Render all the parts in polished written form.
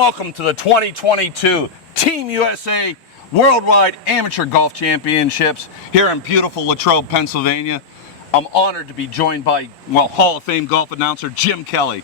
welcome to the 2022 Team USA Worldwide Amateur Golf Championships here in beautiful Latrobe, Pennsylvania. I'm honored to be joined by, Hall of Fame golf announcer Jim Kelly.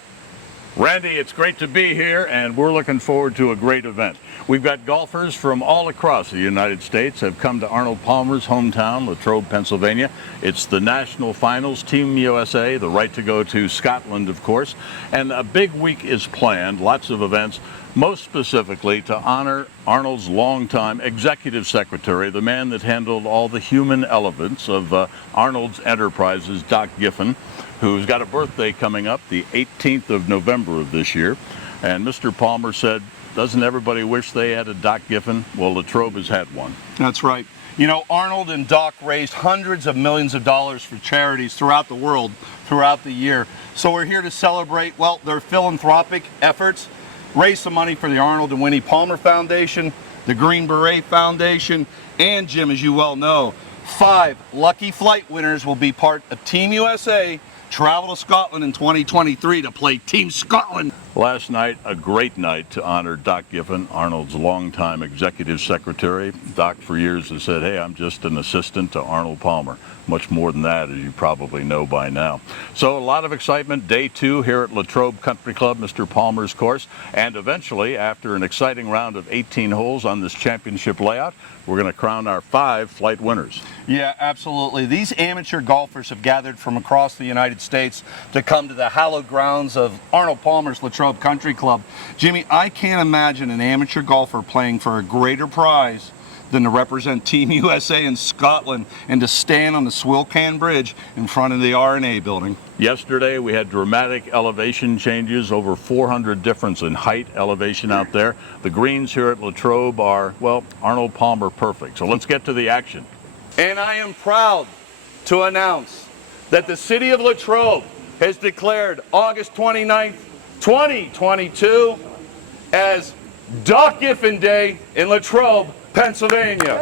Randy, it's great to be here, and we're looking forward to a great event. We've got golfers from all across the United States have come to Arnold Palmer's hometown, Latrobe, Pennsylvania. It's the national finals, Team USA, the right to go to Scotland, of course, and a big week is planned, lots of events, most specifically to honor Arnold's longtime executive secretary, the man that handled all the human elements of Arnold's enterprises, Doc Giffen, who's got a birthday coming up, the 18th of November of this year. And Mr. Palmer said, doesn't everybody wish they had a Doc Giffen? Well, Latrobe has had one. That's right. You know, Arnold and Doc raised hundreds of millions of dollars for charities throughout the world, throughout the year. So we're here to celebrate, their philanthropic efforts, raise some money for the Arnold and Winnie Palmer Foundation, the Green Beret Foundation, and Jim, as you well know, 5 lucky flight winners will be part of Team USA travel to Scotland in 2023 to play Team Scotland. Last night, a great night to honor Doc Giffen, Arnold's longtime executive secretary. Doc for years has said, hey, I'm just an assistant to Arnold Palmer. Much more than that, as you probably know by now. So a lot of excitement, day 2 here at Latrobe Country Club, Mr. Palmer's course. And eventually, after an exciting round of 18 holes on this championship layout, we're going to crown our 5 flight winners. Yeah, absolutely. These amateur golfers have gathered from across the United States to come to the hallowed grounds of Arnold Palmer's Latrobe Country Club. Jimmy, I can't imagine an amateur golfer playing for a greater prize than to represent Team USA in Scotland and to stand on the Swilcan Bridge in front of the R&A building. Yesterday we had dramatic elevation changes, over 400 difference in height elevation out there. The greens here at Latrobe are, Arnold Palmer perfect. So let's get to the action. And I am proud to announce that the city of Latrobe has declared August 29th, 2022 as Doc Giffen Day in Latrobe, Pennsylvania.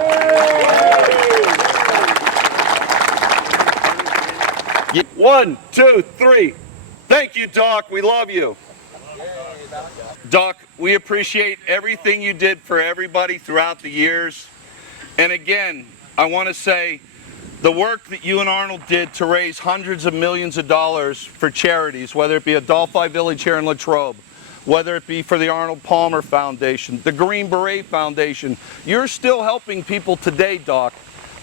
Yay! 1, 2, 3. Thank you, Doc. We love you. Doc, we appreciate everything you did for everybody throughout the years. And again, I want to say the work that you and Arnold did to raise hundreds of millions of dollars for charities, whether it be Adelphi Village here in Latrobe, whether it be for the Arnold Palmer Foundation, the Green Beret Foundation. You're still helping people today, Doc,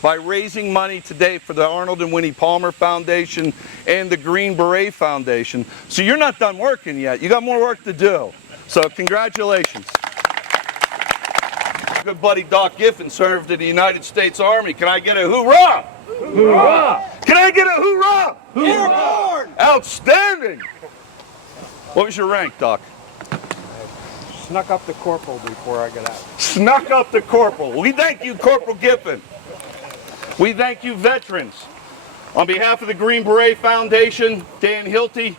by raising money today for the Arnold and Winnie Palmer Foundation and the Green Beret Foundation. So you're not done working yet. You got more work to do. So congratulations. Good buddy Doc Giffen served in the United States Army. Can I get a hoorah? Hoorah! Can I get a hoorah? Airborne! Outstanding! What was your rank, Doc? Snuck up the corporal before I got out. Snuck up the corporal. We thank you, Corporal Giffen. We thank you, veterans. On behalf of the Green Beret Foundation, Dan Hilty,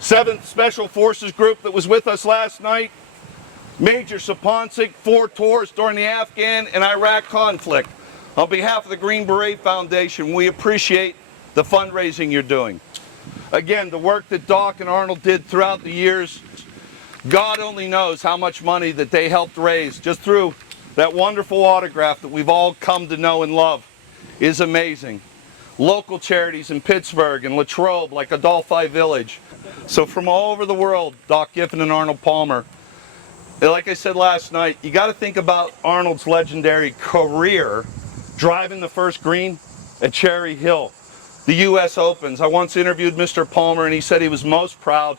7th Special Forces Group that was with us last night, Major Saponsic, 4 tours during the Afghan and Iraq conflict. On behalf of the Green Beret Foundation, we appreciate the fundraising you're doing. Again, the work that Doc and Arnold did throughout the years, God only knows how much money that they helped raise just through that wonderful autograph that we've all come to know and love is amazing. Local charities in Pittsburgh and Latrobe like Adelphi Village. So from all over the world, Doc Giffen and Arnold Palmer. Like I said last night, you got to think about Arnold's legendary career driving the first green at Cherry Hill, the U.S. Opens. I once interviewed Mr. Palmer and he said he was most proud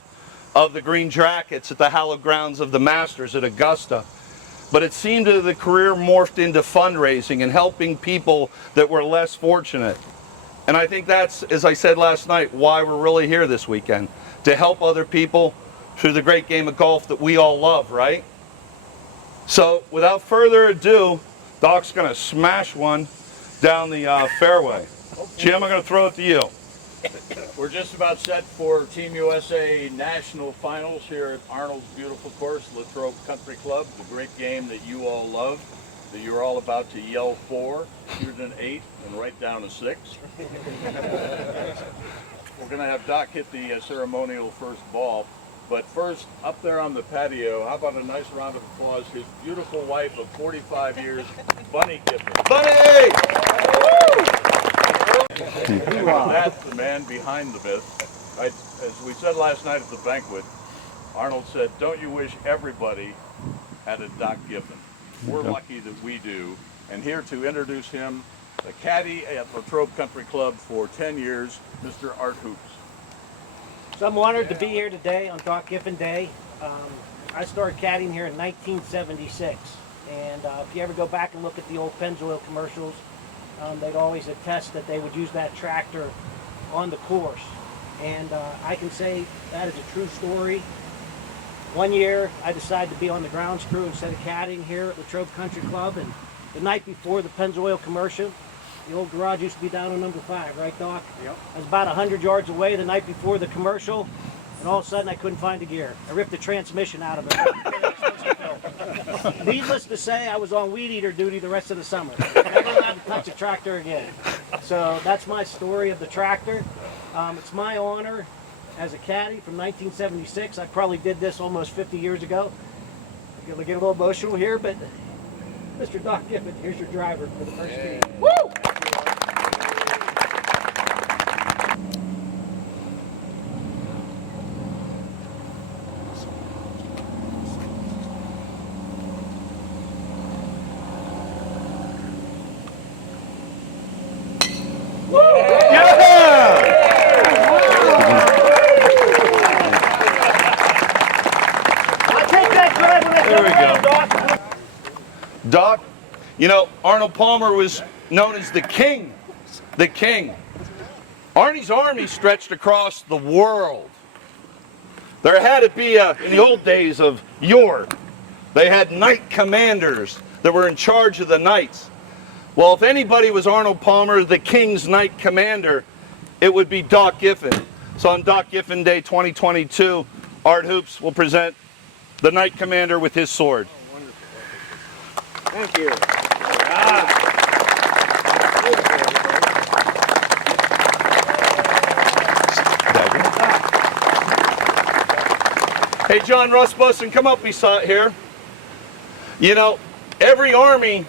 of the green jackets at the hallowed grounds of the Masters at Augusta. But it seemed that the career morphed into fundraising and helping people that were less fortunate. And I think that's, as I said last night, why we're really here this weekend, to help other people through the great game of golf that we all love, right? So without further ado, Doc's going to smash one down the fairway. Jim, I'm going to throw it to you. We're just about set for Team USA National Finals here at Arnold's beautiful course, Latrobe Country Club, the great game that you all love, that you're all about to yell 4, shoot an 8, and right down a 6. We're going to have Doc hit the ceremonial first ball. But first, up there on the patio, how about a nice round of applause? His beautiful wife of 45 years, Bunny Giffen. Bunny! Now that's the man behind the myth. As we said last night at the banquet, Arnold said, don't you wish everybody had a Doc Giffen? We're lucky that we do. And here to introduce him, the caddy at Latrobe Country Club for 10 years, Mr. Art Hoops. So I'm honored to be here today on Doc Giffen Day. I started caddying here in 1976, and if you ever go back and look at the old Pennzoil commercials, they'd always attest that they would use that tractor on the course. And I can say that is a true story. One year I decided to be on the grounds crew instead of caddying here at Latrobe Country Club, and the night before the Pennzoil commercial, the old garage used to be down on number 5, right, Doc? Yep. I was about 100 yards away the night before the commercial, and all of a sudden I couldn't find the gear. I ripped the transmission out of it. Needless to say, I was on weed eater duty the rest of the summer. Never allowed to touch a tractor again. So that's my story of the tractor. It's my honor as a caddy from 1976. I probably did this almost 50 years ago. I'm going to get a little emotional here, but Mr. Doc Giffen, here's your driver for the first team. Woo! Doc, you know, Arnold Palmer was known as the king. The king. Arnie's army stretched across the world. There had to be, in the old days of yore, they had knight commanders that were in charge of the knights. Well, if anybody was Arnold Palmer, the king's knight commander, it would be Doc Giffen. So on Doc Giffen Day 2022, Art Hoops will present the knight commander with his sword. Thank you. Hey, John Rasmussen, come up beside here. You know, every army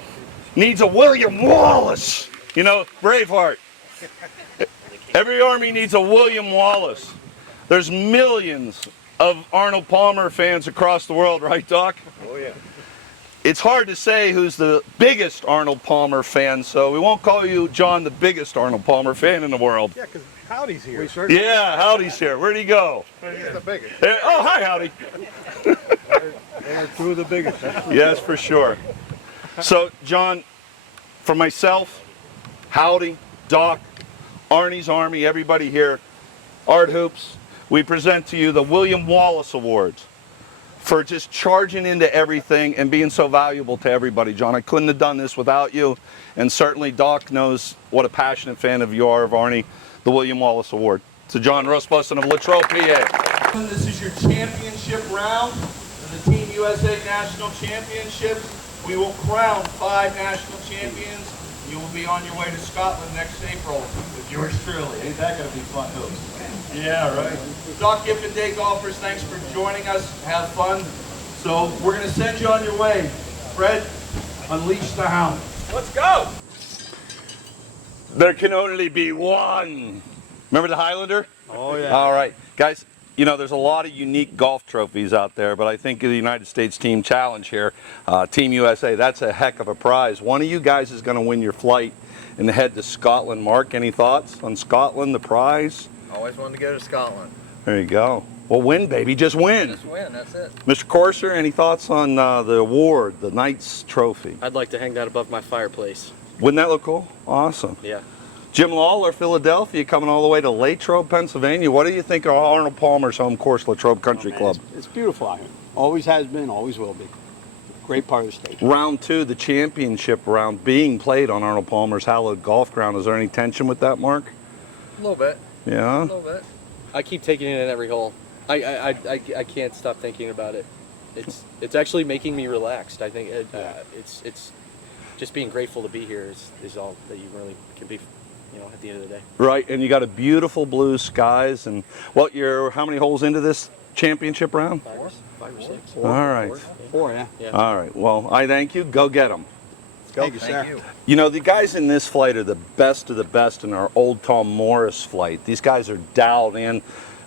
needs a William Wallace. You know, Braveheart. Every army needs a William Wallace. There's millions of Arnold Palmer fans across the world, right, Doc? Oh, yeah. It's hard to say who's the biggest Arnold Palmer fan, so we won't call you, John, the biggest Arnold Palmer fan in the world. Yeah, because Howdy's here. Yeah, Howdy's here. Where'd he go? He's the biggest. Oh, hi, Howdy. They are two of the biggest. Yes, for sure. So, John, for myself, Howdy, Doc, Arnie's Army, everybody here, Art Hoops, we present to you the William Wallace Awards for just charging into everything and being so valuable to everybody, John. I couldn't have done this without you, and certainly Doc knows what a passionate fan of you are of Arnie, the William Wallace Award. To John Rasmussen of Latrobe, PA. This is your championship round of the Team USA National Championships. We will crown 5 national champions. You will be on your way to Scotland next April with yours truly. Ain't that going to be fun, Hoops? Yeah, right. Doc Giffen Day golfers, thanks for joining us. Have fun. So we're going to send you on your way. Fred, unleash the hound. Let's go. There can only be one. Remember the Highlander? Oh, yeah. All right. Guys, you know, there's a lot of unique golf trophies out there, but I think the United States Team Challenge here, Team USA, that's a heck of a prize. One of you guys is going to win your flight and head to Scotland. Mark, any thoughts on Scotland, the prize? Always wanted to go to Scotland. There you go. Well, win, baby. Just win. Just win, that's it. Mr. Corser, any thoughts on the award, the Knights Trophy? I'd like to hang that above my fireplace. Wouldn't that look cool? Awesome. Yeah. Jim Lawler, Philadelphia, coming all the way to Latrobe, Pennsylvania. What do you think of Arnold Palmer's home course, Latrobe Country Club? It's beautiful out here. Always has been, always will be. Great part of the state. Round 2, the championship round, being played on Arnold Palmer's hallowed golf ground. Is there any tension with that, Mark? A little bit. Yeah? A little bit. I keep taking it in every hole. I can't stop thinking about it. It's actually making me relaxed. I think it's just being grateful to be here is all that you really can be, you know, at the end of the day. Right, and you got a beautiful blue skies. And what, you're how many holes into this championship round? Five or six. All right. Four, yeah. Yeah. All right. Well, I thank you. Go get them. Thank you, sir. You know, the guys in this flight are the best of the best in our Old Tom Morris flight. These guys are dialed in.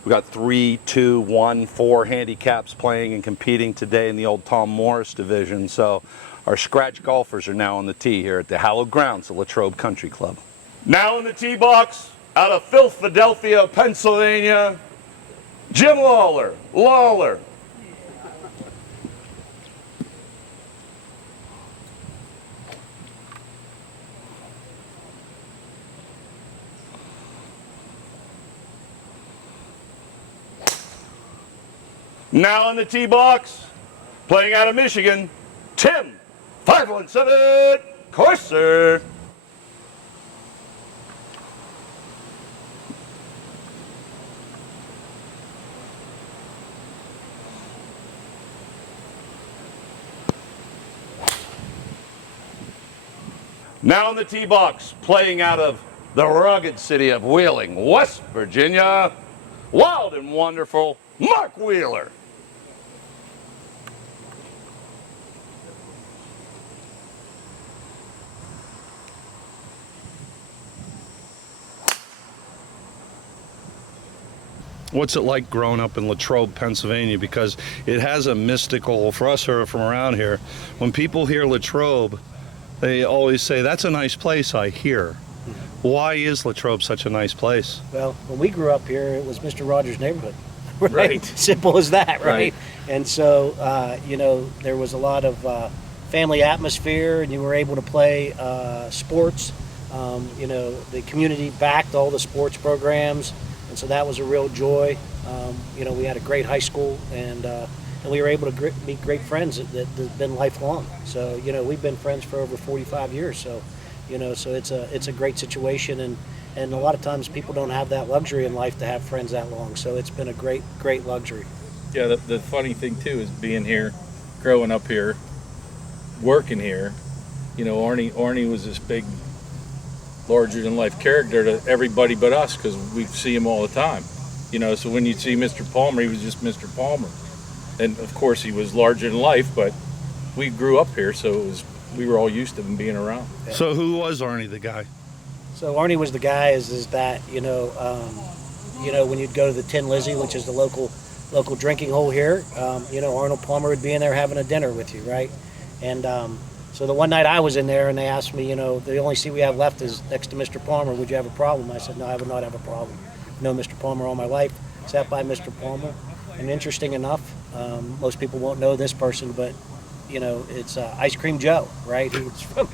We got 3, 2, 1, 4 handicaps playing and competing today in the Old Tom Morris division. So our scratch golfers are now on the tee here at the hallowed grounds of Latrobe Country Club. Now in the tee box, out of Philadelphia, Pennsylvania, Jim Lawler. Lawler. Now in the tee box, playing out of Michigan, Tim 517 Corser. Now in the tee box, playing out of the rugged city of Wheeling, West Virginia, wild and wonderful Mark Wheeler. What's it like growing up in Latrobe, Pennsylvania? Because it has a mystical, for us who are from around here, when people hear Latrobe, they always say, that's a nice place, I hear. Why is Latrobe such a nice place? Well, when we grew up here, it was Mr. Rogers' neighborhood. Right? Simple as that, right? And so, you know, there was a lot of family atmosphere, and you were able to play sports. You know, the community backed all the sports programs, and so that was a real joy. You know, we had a great high school, and we were able to meet great friends that have been lifelong. So, you know, we've been friends for over 45 years. So, you know, so it's a great situation, and a lot of times people don't have that luxury in life to have friends that long. So it's been a great luxury. Yeah, the funny thing too is being here, growing up here, working here. You know, Arnie was this big, larger-than-life character to everybody but us because we see him all the time. You know, so when you see Mr. Palmer, he was just Mr. Palmer. And of course he was larger than life, but we grew up here, so we were all used to him being around. So who was Arnie the guy? So Arnie was the guy is that, you know, when you'd go to the Tin Lizzie, which is the local drinking hole here, you know, Arnold Palmer would be in there having a dinner with you, right? And so the one night I was in there and they asked me, you know, the only seat we have left is next to Mr. Palmer. Would you have a problem? I said, no, I would not have a problem. I've known Mr. Palmer all my life, sat by Mr. Palmer. And interesting enough, most people won't know this person, but you know, it's Ice Cream Joe, right? He was from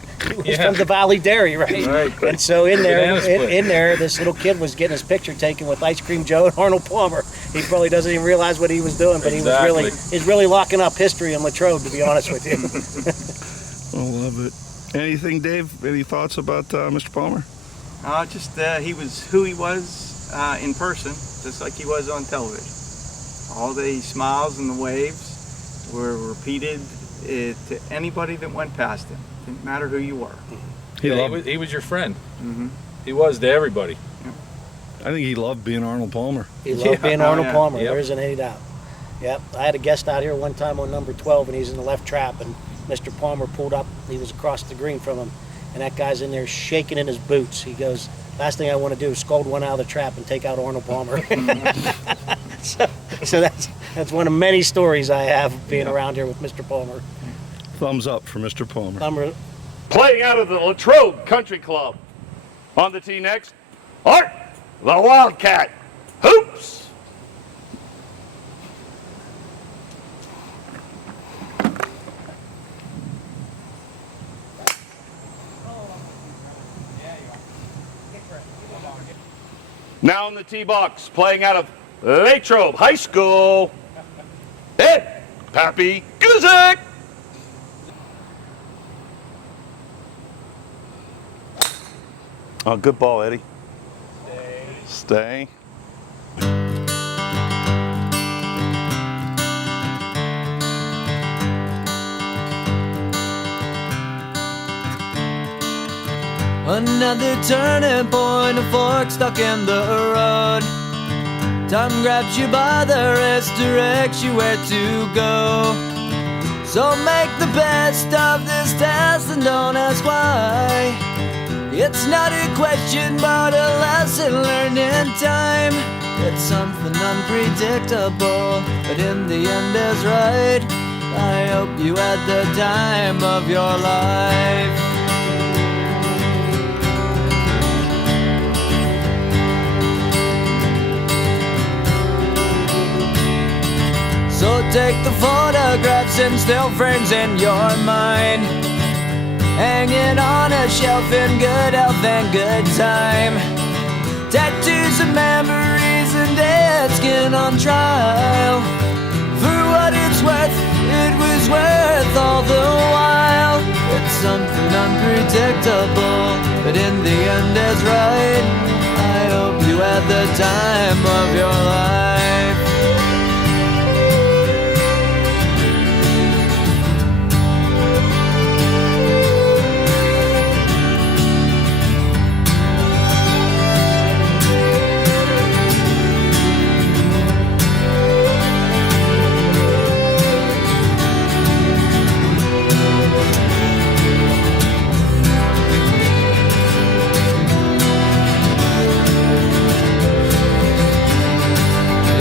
the Valley Dairy, right? And so in there, this little kid was getting his picture taken with Ice Cream Joe and Arnold Palmer. He probably doesn't even realize what he was doing, but he's really locking up history in Latrobe, to be honest with you. I love it. Anything, Dave? Any thoughts about Mr. Palmer? Just he was who he was in person, just like he was on television. All the smiles and the waves were repeated to anybody that went past him. Didn't matter who you were. He was your friend. Mm-hmm. He was to everybody. I think he loved being Arnold Palmer. He loved being Arnold Palmer. Yep. There isn't any doubt. Yep. I had a guest out here one time on number 12, and he's in the left trap, and Mr. Palmer pulled up. He was across the green from him, and that guy's in there shaking in his boots. He goes, last thing I want to do is scold one out of the trap and take out Arnold Palmer. so that's one of many stories I have being around here with Mr. Palmer. Thumbs up for Mr. Palmer. Playing out of the Latrobe Country Club. On the tee next, Art the Wildcat Hoops. Now in the tee box, playing out of Latrobe High School, Ed Pappy Guzik. Oh, good ball, Eddie. Stay. Another turning point, a fork stuck in the road. Time grabs you by the wrist, directs you where to go. So make the best of this test and don't ask why. It's not a question but a lesson learned in time. It's something unpredictable, but in the end is right. I hope you had the time of your life. So take the photographs and still frames in your mind, hanging on a shelf in good health and good time. Tattoos of memories and dead skin on trial. For what it's worth, it was worth all the while. It's something unpredictable, but in the end is right. I hope you had the time of your life.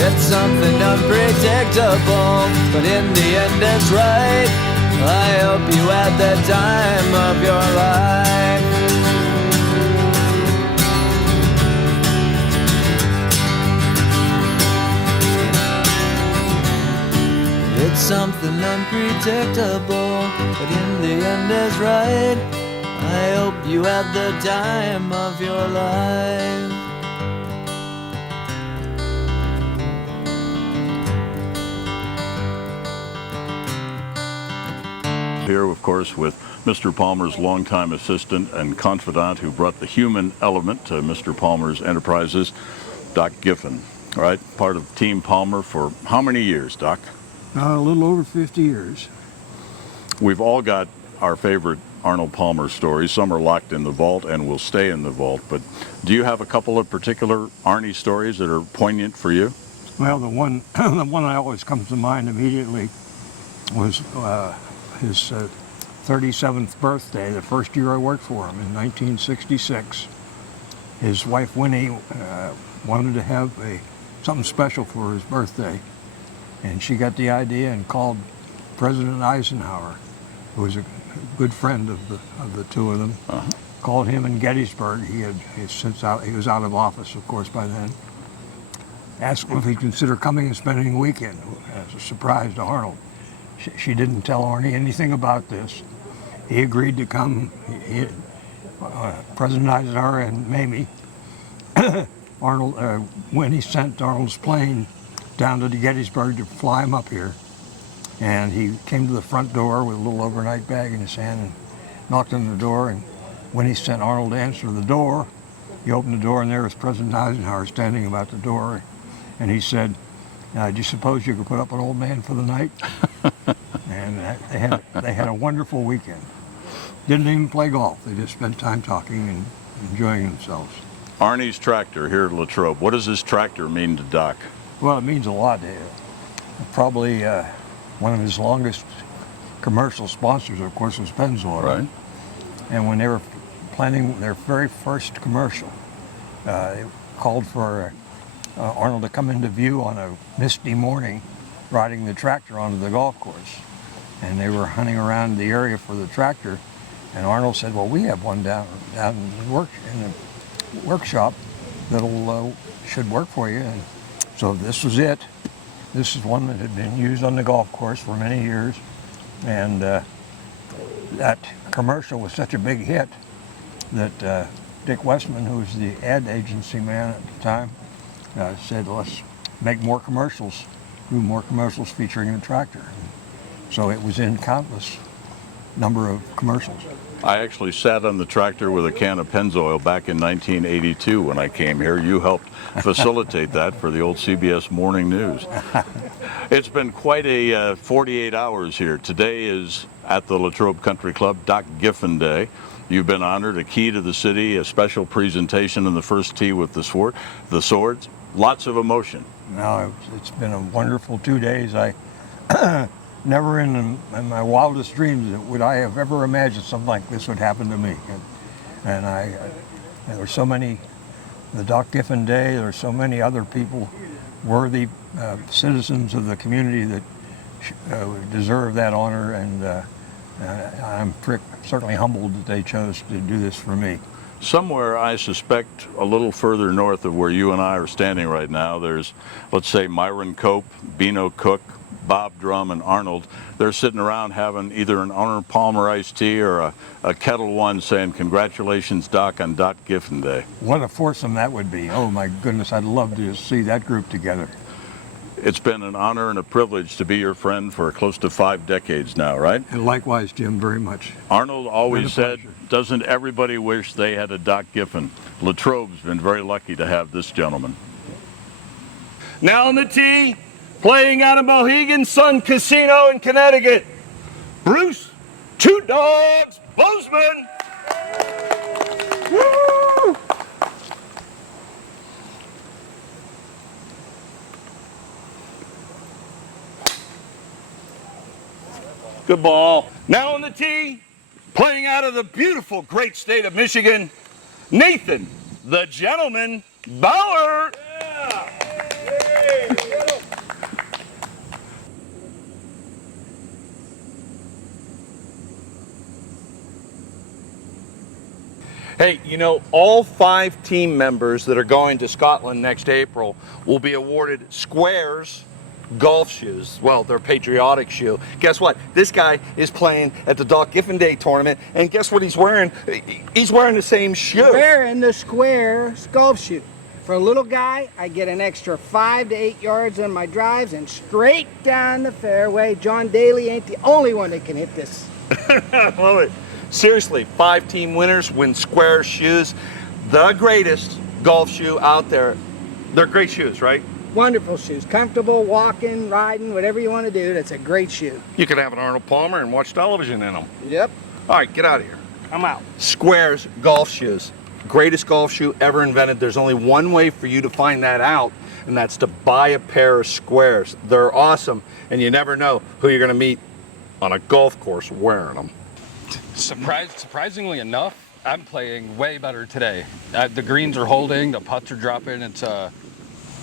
It's something unpredictable, but in the end it's right. I hope you had the time of your life. It's something unpredictable, but in the end is right. I hope you had the time of your life. Here, of course, with Mr. Palmer's longtime assistant and confidant who brought the human element to Mr. Palmer's enterprises, Doc Giffen, right? Part of Team Palmer for how many years, Doc? A little over 50 years. We've all got our favorite Arnold Palmer stories. Some are locked in the vault and will stay in the vault, but do you have a couple of particular Arnie stories that are poignant for you? Well, the one that always comes to mind immediately was his 37th birthday, the first year I worked for him in 1966. His wife Winnie wanted to have something special for his birthday, and she got the idea and called President Eisenhower, who was a good friend of the two of them. Called him in Gettysburg. He was out of office, of course, by then. Asked him if he'd consider coming and spending a weekend as a surprise to Arnold. She didn't tell Arnie anything about this. He agreed to come. President Eisenhower and Mamie, when he sent Arnold's plane down to Gettysburg to fly him up here, and he came to the front door with a little overnight bag in his hand and knocked on the door, and when he sent Arnold to answer the door, he opened the door and there was President Eisenhower standing about the door, and he said, "Do you suppose you could put up an old man for the night?" And they had a wonderful weekend. Didn't even play golf. They just spent time talking and enjoying themselves. Arnie's tractor here at Latrobe. What does this tractor mean to Doc? Well, it means a lot to him. Probably one of his longest commercial sponsors, of course, was Pennzoil. Right. And when they were planning their very first commercial, they called for Arnold to come into view on a misty morning riding the tractor onto the golf course. And they were hunting around the area for the tractor, and Arnold said, "Well, we have one down in the workshop that'll should work for you." And so this was it. This is one that had been used on the golf course for many years, and that commercial was such a big hit that Dick Westman, who was the ad agency man at the time, said, "Let's make more commercials, do more commercials featuring the tractor." And so it was in countless number of commercials. I actually sat on the tractor with a can of Pennzoil back in 1982 when I came here. You helped facilitate that for the old CBS Morning News. It's been quite a 48 hours here. Today is at the Latrobe Country Club, Doc Giffen Day. You've been honored, a key to the city, a special presentation in the first tee with the swords. Lots of emotion. No, it's been a wonderful 2 days. I never in my wildest dreams would I have ever imagined something like this would happen to me. And there's so many, the Doc Giffen Day, there's so many other people, worthy citizens of the community that deserve that honor, and I'm certainly humbled that they chose to do this for me. Somewhere, I suspect, a little further north of where you and I are standing right now, there's, let's say, Myron Cope, Beano Cook, Bob Drum, and Arnold. They're sitting around having either an Arnold Palmer iced tea or a Kettle One saying, "Congratulations, Doc, on Doc Giffen Day." What a foursome that would be. Oh my goodness, I'd love to see that group together. It's been an honor and a privilege to be your friend for close to 5 decades now, right? And likewise, Jim, very much. Arnold always said, doesn't everybody wish they had a Doc Giffen? Latrobe's been very lucky to have this gentleman. Now on the tee, playing out of Mohegan Sun Casino in Connecticut, Bruce Two Dogs Bozeman. Woo! Good ball. Now on the tee, playing out of the beautiful great state of Michigan, Nathan, the Gentleman Bauer. Hey, you know, all 5 team members that are going to Scotland next April will be awarded Stil'rs golf shoes. Well, they're patriotic shoe. Guess what? This guy is playing at the Doc Giffen Day tournament, and guess what he's wearing? He's wearing the same shoe. Wearing the Stil'rs golf shoe. For a little guy, I get an extra 5 to 8 yards on my drives and straight down the fairway. John Daly ain't the only one that can hit this. I love it. Seriously, 5 team winners win Stil'rs shoes. The greatest golf shoe out there. They're great shoes, right? Wonderful shoes. Comfortable, walking, riding, whatever you want to do. That's a great shoe. You can have an Arnold Palmer and watch television in them. Yep. All right, get out of here. I'm out. Stil'rs golf shoes. Greatest golf shoe ever invented. There's only one way for you to find that out, and that's to buy a pair of Stil'rs. They're awesome, and you never know who you're going to meet on a golf course wearing them. Surprisingly enough, I'm playing way better today. The greens are holding, the putts are dropping. It's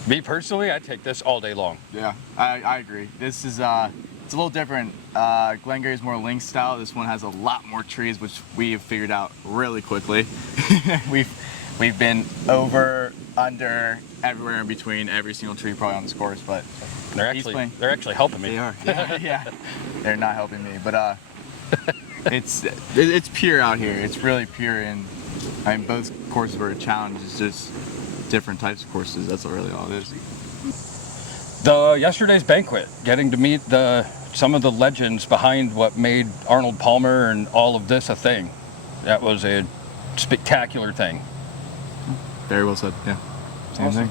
me personally, I take this all day long. Yeah, I agree. This is it's a little different. Glengarry's more links style. This one has a lot more trees, which we have figured out really quickly. we've been over, under, everywhere in between, every single tree probably on this course. But they're actually helping me. They are. Yeah. They're not helping me, but it's pure out here. It's really pure, and I mean both courses were a challenge. It's just different types of courses. That's really all it is. Yesterday's banquet, getting to meet some of the legends behind what made Arnold Palmer and all of this a thing. That was a spectacular thing. Very well said. Yeah. Same thing.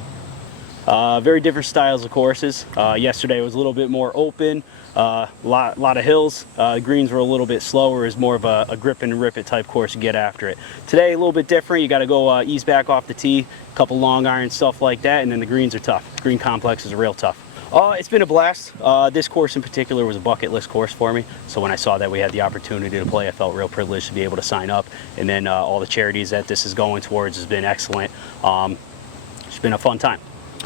Very different styles of courses. Yesterday was a little bit more open, lot of hills. Greens were a little bit slower. It's more of a grip and rip it type course to get after it. Today a little bit different. You got to go ease back off the tee, a couple long iron stuff like that, and then the greens are tough. The green complex is real tough. It's been a blast. This course in particular was a bucket list course for me. So when I saw that we had the opportunity to play, I felt real privileged to be able to sign up. And then all the charities that this is going towards has been excellent. It's been a fun time.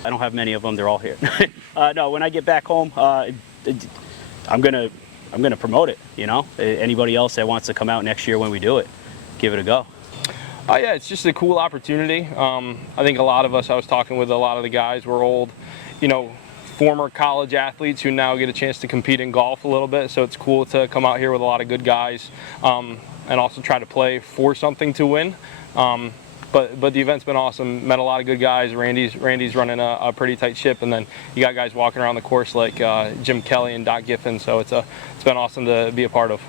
I don't have many of them. They're all here. No, when I get back home, I'm gonna promote it. You know, anybody else that wants to come out next year when we do it, give it a go. Yeah, it's just a cool opportunity. I think a lot of us, I was talking with a lot of the guys, we're old, you know, former college athletes who now get a chance to compete in golf a little bit. So it's cool to come out here with a lot of good guys and also try to play for something to win. But the event's been awesome. Met a lot of good guys. Randy's running a pretty tight ship, and then you got guys walking around the course like Jim Kelly and Doc Giffen. So it's been awesome to be a part of.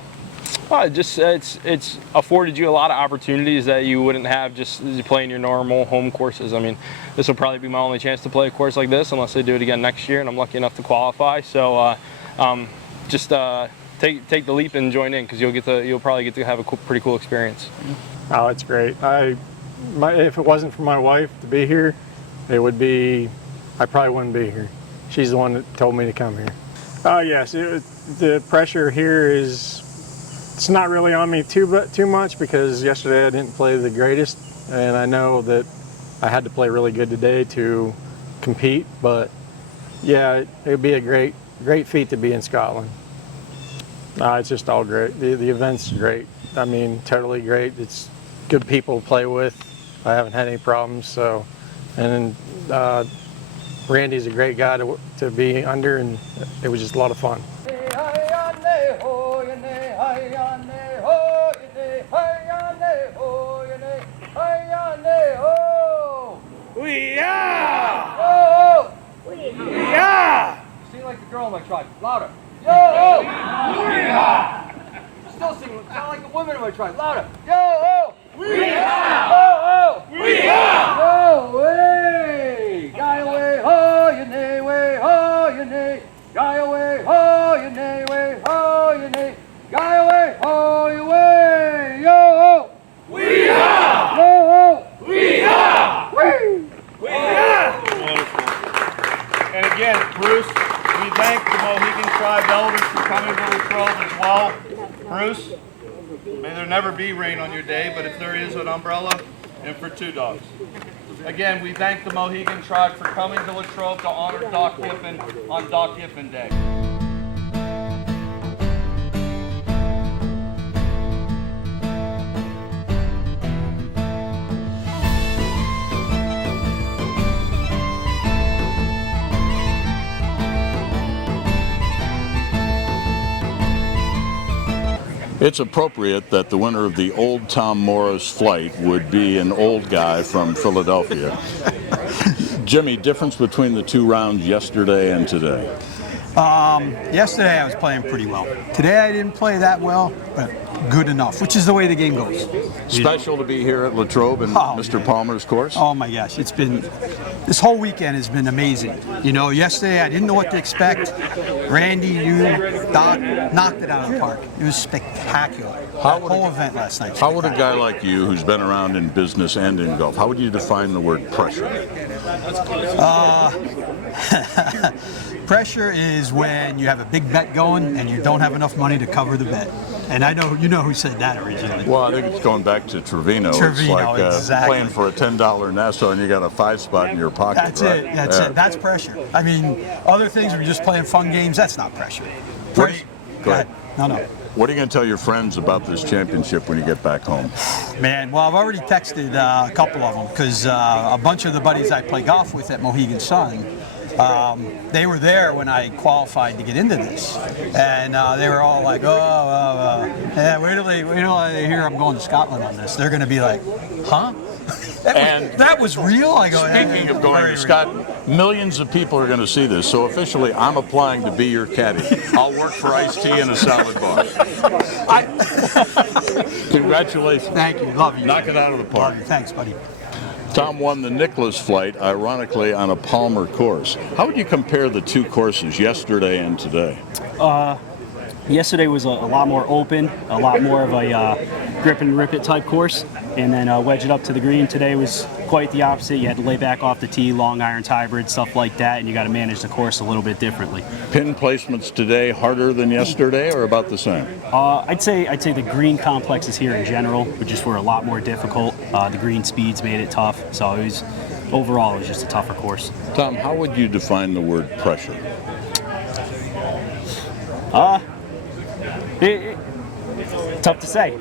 It's afforded you a lot of opportunities that you wouldn't have just playing your normal home courses. I mean, this will probably be my only chance to play a course like this unless they do it again next year, and I'm lucky enough to qualify. So take the leap and join in, because you'll probably get to have a pretty cool experience. Oh, it's great. If it wasn't for my wife to be here, I probably wouldn't be here. She's the one that told me to come here. Oh yes, the pressure here it's not really on me too much because yesterday I didn't play the greatest, and I know that I had to play really good today to compete. But yeah, it would be a great feat to be in Scotland. It's just all great. The event's great. I mean, totally great. It's good people to play with. I haven't had any problems. So, and then Randy's a great guy to be under, and it was just a lot of fun. We are! We are! Sing like the girl in my tribe. Louder. Yo! We are! Still sing. Sound like the women in my tribe. Louder. Yo! We are! We are! Yo! Way! Guy away ho! Your nay way ho! Your nay. Guy away ho! Your nay way ho! Your nay. Guy away ho! Your way. Yo! We are! Yo! We are! Woo! We are! And again, Bruce, we thank the Mohegan Tribe elders for coming to Latrobe as well. Bruce, may there never be rain on your day, but if there is, an umbrella and for 2 dogs. Again, we thank the Mohegan Tribe for coming to Latrobe to honor Doc Giffen on Doc Giffen Day. It's appropriate that the winner of the Old Tom Morris flight would be an old guy from Philadelphia. Jimmy, difference between the 2 rounds yesterday and today? Yesterday I was playing pretty well. Today I didn't play that well, but good enough, which is the way the game goes. Special to be here at Latrobe and Mr. Palmer's course? Oh my gosh, this whole weekend has been amazing. You know, yesterday I didn't know what to expect. Randy, you, Doc, knocked it out of the park. It was spectacular. That whole event last night. How would a guy like you, who's been around in business and in golf, how would you define the word pressure? Pressure is when you have a big bet going and you don't have enough money to cover the bet. And I know you know who said that originally. Well, I think it's going back to Trevino. It's like exactly. Playing for a $10 Nassau and you got a 5 spot in your pocket. That's right? it. That's it. That's pressure. I mean, other things we're just playing fun games. That's not pressure. Go ahead. No. What are you going to tell your friends about this championship when you get back home? Man, well, I've already texted a couple of them because a bunch of the buddies I play golf with at Mohegan Sun, they were there when I qualified to get into this, and they were all like, yeah, wait till they hear I'm going to Scotland on this. They're going to be like, huh? That was real? I go, speaking of going to Scotland, millions of people are going to see this, so officially I'm applying to be your caddy. I'll work for iced tea and a salad bar. Congratulations. Thank you. Love you. Knock it out of the park. Love you. Thanks, buddy. Tom won the Nicholas flight, ironically, on a Palmer course. How would you compare the 2 courses, yesterday and today? Yesterday was a lot more open, a lot more of a grip and rip it type course, and then wedge it up to the green. Today was quite the opposite. You had to lay back off the tee, long irons, hybrid, stuff like that, and you got to manage the course a little bit differently. Pin placements today harder than yesterday, or about the same? I'd say the green complexes here in general were a lot more difficult. The green speeds made it tough, so overall it was just a tougher course. Tom, how would you define the word pressure? Tough to say.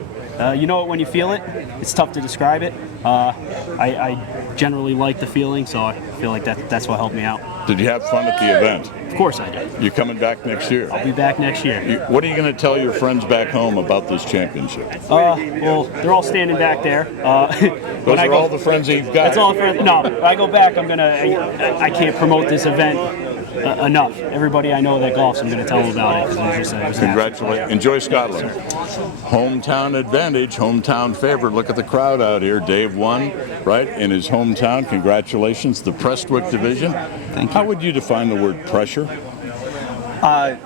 You know it when you feel it. It's tough to describe it. I generally like the feeling, so I feel like that's what helped me out. Did you have fun at the event? Of course I did. You coming back next year? I'll be back next year. What are you going to tell your friends back home about this championship? Well, they're all standing back there. Those are all the friends that you've got? That's all friends. No, when I go back, I can't promote this event enough. Everybody I know that golfs, I'm going to tell them about it because it was Congratulations. Enjoy Scotland. Hometown advantage, hometown favorite. Look at the crowd out here. Dave won, right, in his hometown. Congratulations. The Prestwick division. Thank you. How would you define the word pressure? I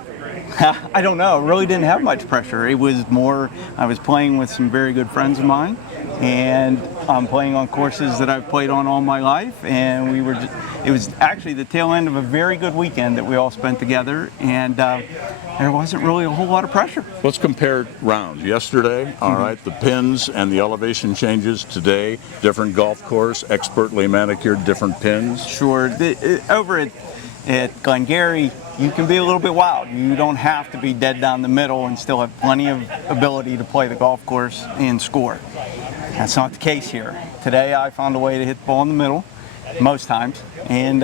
don't know. Really didn't have much pressure. It was more, I was playing with some very good friends of mine, and I'm playing on courses that I've played on all my life, and it was actually the tail end of a very good weekend that we all spent together, and there wasn't really a whole lot of pressure. Let's compare rounds. Yesterday, all right, the pins and the elevation changes. Today, different golf course, expertly manicured, different pins. Sure. Over at Glengarry, you can be a little bit wild. You don't have to be dead down the middle and still have plenty of ability to play the golf course and score. That's not the case here. Today I found a way to hit the ball in the middle most times, and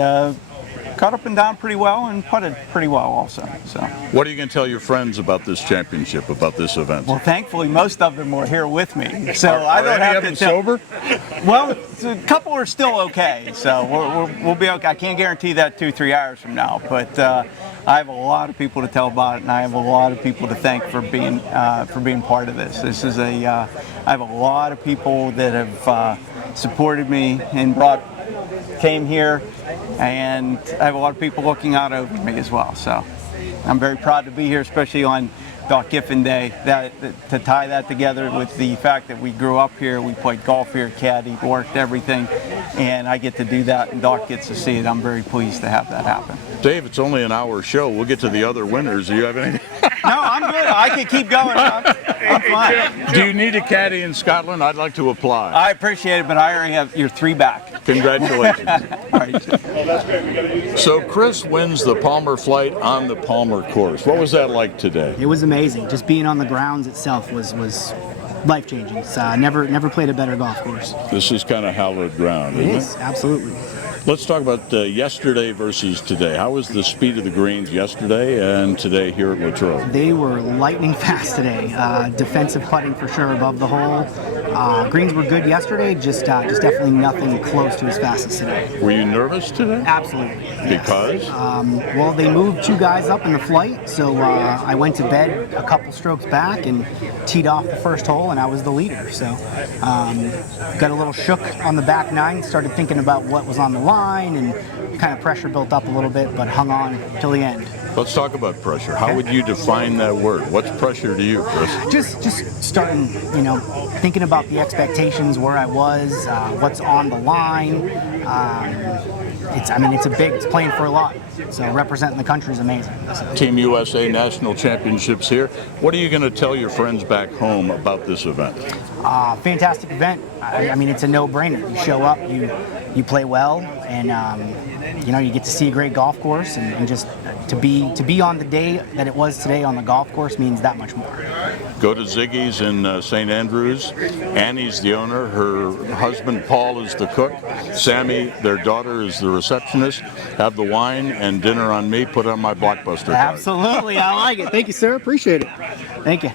cut up and down pretty well and putted pretty well also. So, what are you going to tell your friends about this championship, about this event? Well, thankfully most of them were here with me, so I don't have to tell. Sober? Well, a couple are still okay, so we'll be okay. I can't guarantee that 2-3 hours from now, but I have a lot of people to tell about it, and I have a lot of people to thank for being part of this. This is I have a lot of people that have supported me and came here, and I have a lot of people looking out over me as well. So I'm very proud to be here, especially on Doc Giffen Day, to tie that together with the fact that we grew up here, we played golf here, caddied, worked everything, and I get to do that, and Doc gets to see it. I'm very pleased to have that happen. Dave, it's only an hour show. We'll get to the other winners. Do you have anything? No, I'm good. I can keep going. I'm fine. Do you need a caddy in Scotland? I'd like to apply. I appreciate it, but I already have your 3 back. Congratulations. All right. So Chris wins the Palmer Flight on the Palmer course. What was that like today? It was amazing. Just being on the grounds itself was life-changing. It's, never played a better golf course. This is kind of hallowed ground, isn't it? It is, absolutely. Let's talk about yesterday versus today. How was the speed of the greens yesterday and today here at Latrobe? They were lightning fast today. Defensive putting for sure above the hole. Greens were good yesterday, just definitely nothing close to as fast as today. Were you nervous today? Absolutely. Because? Yes. Well, they moved 2 guys up in the flight, so I went to bed a couple strokes back and teed off the first hole, and I was the leader. So got a little shook on the back 9, started thinking about what was on the line, and kind of pressure built up a little bit, but hung on till the end. Let's talk about pressure. How would you define that word? What's pressure to you, Chris? Just starting, thinking about the expectations, where I was, what's on the line. It's playing for a lot. So representing the country is amazing. So. Team USA National Championships here. What are you going to tell your friends back home about this event? Fantastic event. It's a no-brainer. You show up, you play well, and you get to see a great golf course, and just to be on the day that it was today on the golf course means that much more. Go to Ziggy's in St. Andrews. Annie's the owner. Her husband Paul is the cook. Sammy, their daughter, is the receptionist. Have the wine and dinner on me. Put on my Blockbuster card. Absolutely, I like it. Thank you, sir. Appreciate it. Thank you.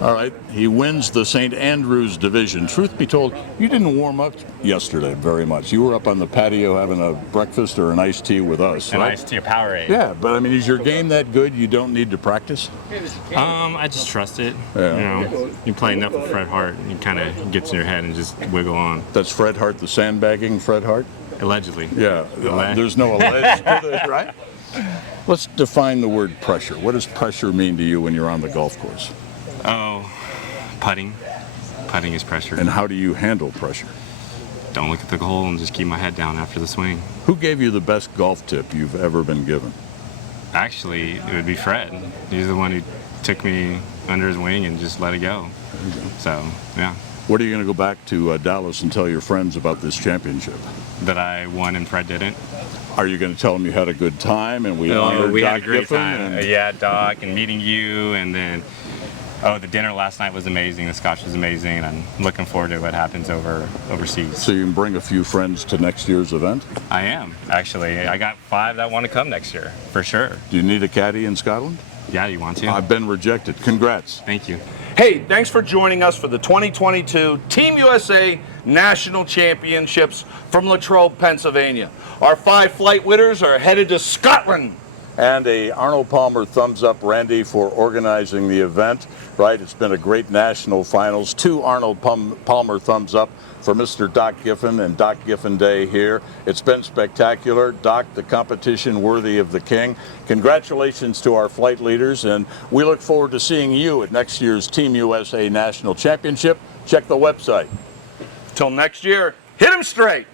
All right, he wins the St. Andrews division. Truth be told, you didn't warm up yesterday very much. You were up on the patio having a breakfast or an iced tea with us, An right? iced tea, a Powerade. Yeah, but is your game that good you don't need to practice? I just trust it. Yeah. You play enough with Fred Hart, it kind of gets in your head and just wiggle on. That's Fred Hart, the sandbagging Fred Hart? Allegedly. Yeah, there's no alleged to this, right? Let's define the word pressure. What does pressure mean to you when you're on the golf course? Oh, putting. Putting is pressure. And how do you handle pressure? Don't look at the hole and just keep my head down after the swing. Who gave you the best golf tip you've ever been given? Actually, it would be Fred. He's the one who took me under his wing and just let it go. So, yeah. What are you going to go back to Dallas and tell your friends about this championship? That I won and Fred didn't. Are you going to tell them you had a good time and we had Doc a great Giffen time. Yeah, Doc, and meeting you, and then the dinner last night was amazing. The scotch was amazing, and I'm looking forward to what happens overseas. So you can bring a few friends to next year's event? I am, actually. I got 5 that want to come next year, for sure. Do you need a caddy in Scotland? Yeah, you want to? I've been rejected. Congrats. Thank you. Hey, thanks for joining us for the 2022 Team USA National Championships from Latrobe, Pennsylvania. Our 5 flight winners are headed to Scotland And a Arnold Palmer thumbs up, Randy, for organizing the event, right? It's been a great national finals. 2 Arnold Palmer thumbs up for Mr. Doc Giffen and Doc Giffen Day here. It's been spectacular. Doc, the competition worthy of the king. Congratulations to our flight leaders, and we look forward to seeing you at next year's Team USA National Championship. Check the website. Till next year, hit 'em straight.